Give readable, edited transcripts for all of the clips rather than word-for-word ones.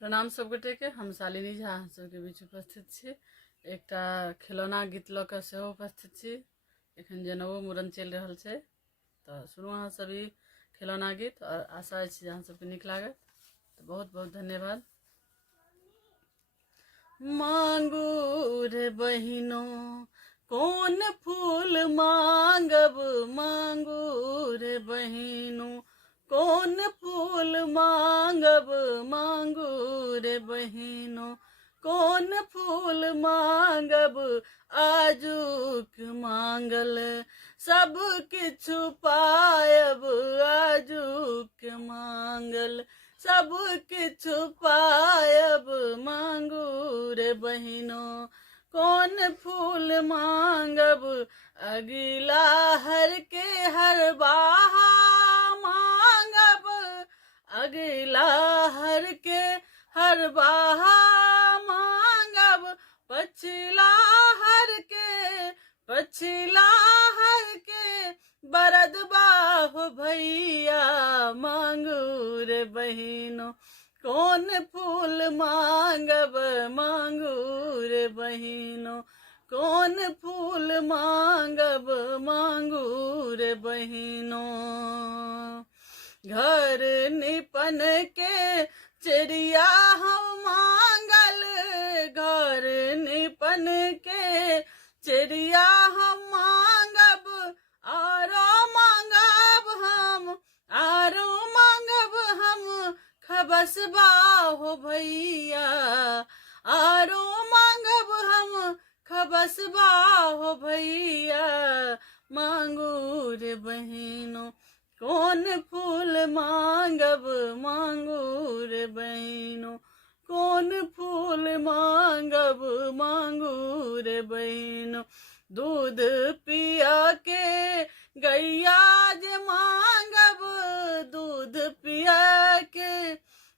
प्रणाम सब गोटे के। हम शालिनी झा अहाँ सबके बीच उपस्थित छी। एकटा खिलौना गीत लऽ कऽ सेहो उपस्थित छी। एखन जनउओ मूड़न चलि रहल छै, तऽ सुनू अहाँ सब ई खिलौना गीत, और आशा अछि जे अहाँ सबके नीक लागत। तऽ बहुत बहुत धन्यवाद। मांगू रे बहिनो कोन फूल मांगब, मांगू रे बहिनो कोन फूल मांगब, मांगू रे बहिनो कोन फूल मांगब। आजुक मांगल सब किछु पायब, आजुक मांगल सब किछु पायब। मांगू रे बहिनो कौन फूल मांगब। अगिला हर के हर बाहा मांगब, अगिला हर के हर बाहा मांगब। पछिला हर के बरद बाहो भैया। मांगू रे बहिनो कौन फूल मांगब, मांगू रे बहिनो कौन फूल मांगब, मांगू रे बहिनो। घर निपन के चिड़िया हम मांगल, घर निपन के चिड़िया हम मांगब। आरो मांगब हम, आरो मांगब हम खबसबा हो भैया। आरो मांगब हम खबसबा हो भैया। मांगू रे बहिनो कौन फूल मांगब, मांगू रे बहिनो कौन फूल मांगब, मांगू रे बहिनो। दूध पिया के गैया जे मांगब, दूध पिया के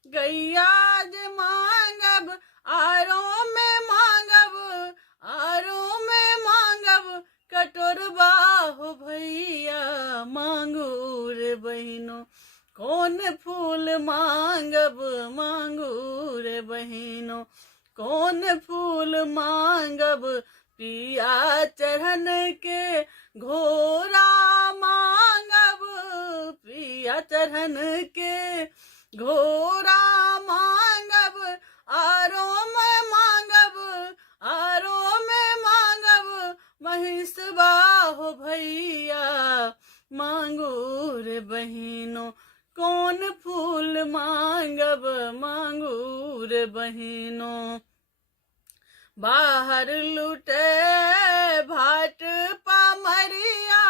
गैया जे मांगब। आरो में मांगब, आरो में मांगब कटोरबा हो भैया। मांगू रे बहिनो कौन फूल मांगब, मांगू रे बहिनो कौन फूल मांगब। पिया चढ़न के घोड़ा मांगब, पिया चढ़न के घोड़ा मांगब। आरो में मांगब, आरो में मांगब महिषबा हो भैया। मांगू रे बहिनो कौन फूल मांगब, मांगू रे बहिनो। बाहर लुटे भाट पामरिया,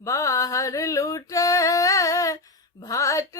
बाहर लुटे भाट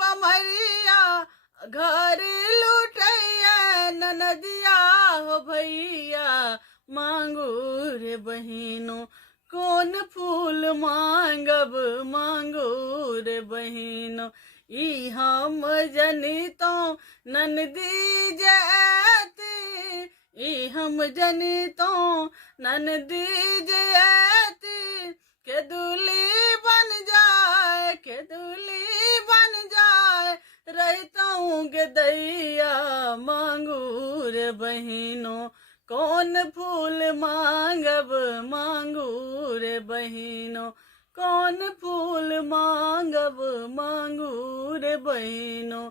पमरिया। घर लुटैया ननदिया हो भैया। मांगू रे बहिनो कौन फूल मांगब, मांगू रे बहिनो। ई हम जनितो ननदी जैती, ई हम जनितो ननदी जैती। के दूली बन जाए, के दूली बन जाए रहता के दैया। मांगू रे बहिनो कौन फूल मांगब, मांगू रे बहिनो कौन फूल मांगब, मांगू रे बहिनो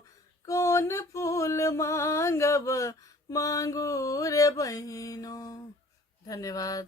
कौन फूल मांगब, मांगू रे बहिनो। धन्यवाद।